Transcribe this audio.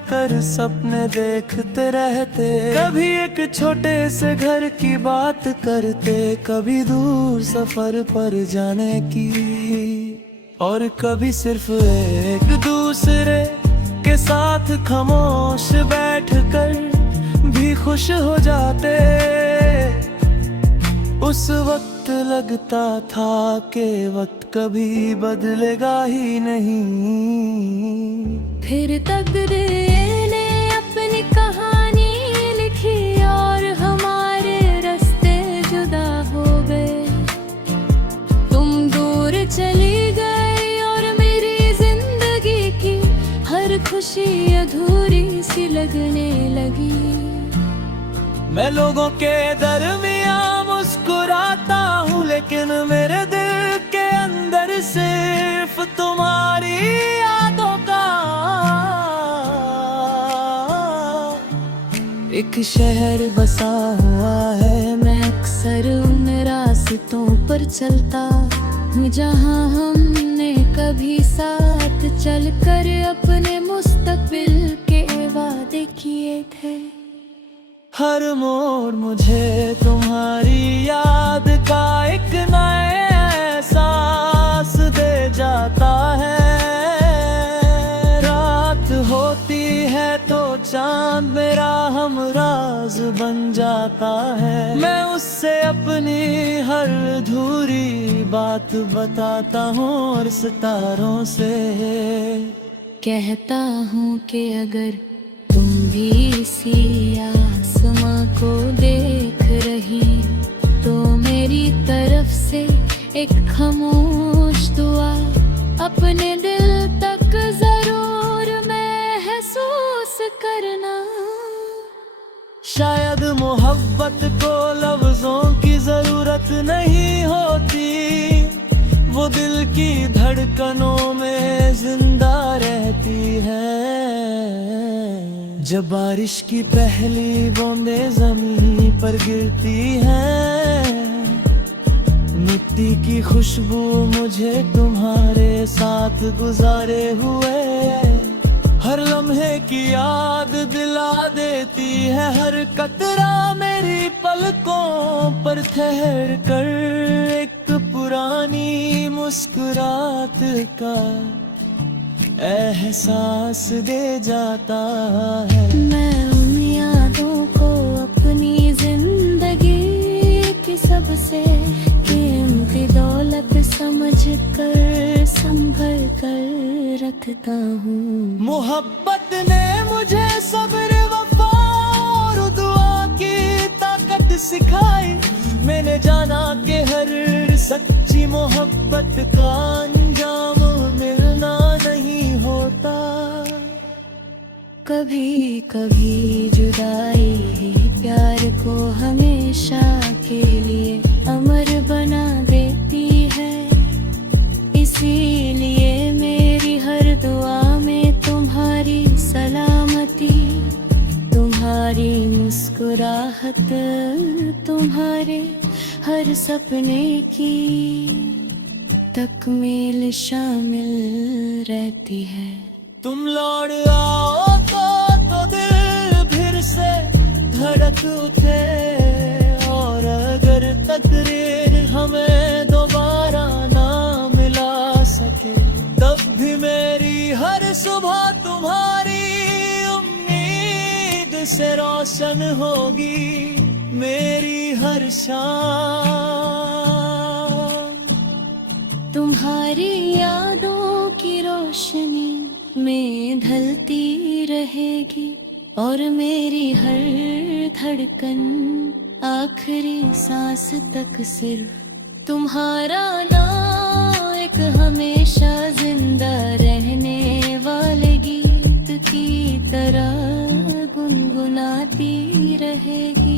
कर सपने देखते रहते, कभी एक छोटे से घर की बात करते, कभी दूर सफर पर जाने की, और कभी सिर्फ एक दूसरे के साथ खामोश बैठकर भी खुश हो जाते। उस वक्त लगता था कि वक्त कभी बदलेगा ही नहीं। फिर तकदीर ने अपनी कहानी लिखी और हमारे रास्ते जुदा हो गए। तुम दूर चली गई और मेरी जिंदगी की हर खुशी अधूरी सी लगने लगी। मैं लोगों के दरमियां मुस्कुराता हूँ, लेकिन मेरे दिल के अंदर सिर्फ तुम्हारी यादों का एक शहर बसा हुआ है। मैं अक्सर उन रास्तों पर चलता हूँ जहाँ हमने कभी साथ चलकर अपने मुस्तकबिल के वादे किए थे। हर मोड़ मुझे तुम्हारी याद का एक नया एहसास दे जाता है। रात होती है तो चांद मेरा हमराज बन जाता है। मैं उससे अपनी हर अधूरी बात बताता हूँ और सितारों से कहता हूँ कि अगर तुम भी इसी आसमां को देख रही तो मेरी तरफ से एक खामोश दुआ अपने दिल तक जरूर महसूस करना। शायद मोहब्बत को लफ्जों की जरूरत नहीं होती, वो दिल की धड़कनों में जिंदा रहती है। जब बारिश की पहली बूंदें जमीन पर गिरती हैं, मिट्टी की खुशबू मुझे तुम्हारे साथ गुजारे हुए हर लम्हे की याद दिला देती है। हर कतरा मेरी पलकों पर ठहर कर एक पुरानी मुस्कुराहट का एहसास दे जाता है। मैं उन यादों को अपनी जिंदगी की सबसे कीमती दौलत समझ कर संभल कर रखता हूँ। मोहब्बत ने मुझे सब्र वफा और दुआ की ताकत सिखाई। मैंने जाना कि हर सच्ची मोहब्बत का अंजाम मिलना नहीं होता। कभी कभी जुदाई प्यार को हमेशा के लिए अमर बना देती है। इसीलिए मेरी हर दुआ में तुम्हारी सलामती, तुम्हारी मुस्कुराहट, तुम्हारे हर सपने की तकमील शामिल रहती है। तुम लौट आओ तो दिल फिर से धड़क उठे, और अगर तकदीर हमें दोबारा ना मिला सके तब भी मेरी हर सुबह तुम्हारी उम्मीद से रोशन होगी। मेरी हर शाम तुम्हारी यादों की रोशनी में ढलती रहेगी, और मेरी हर धड़कन आखिरी सांस तक सिर्फ तुम्हारा नाम एक हमेशा जिंदा रहने वाले गीत की तरह गुनगुनाती रहेगी।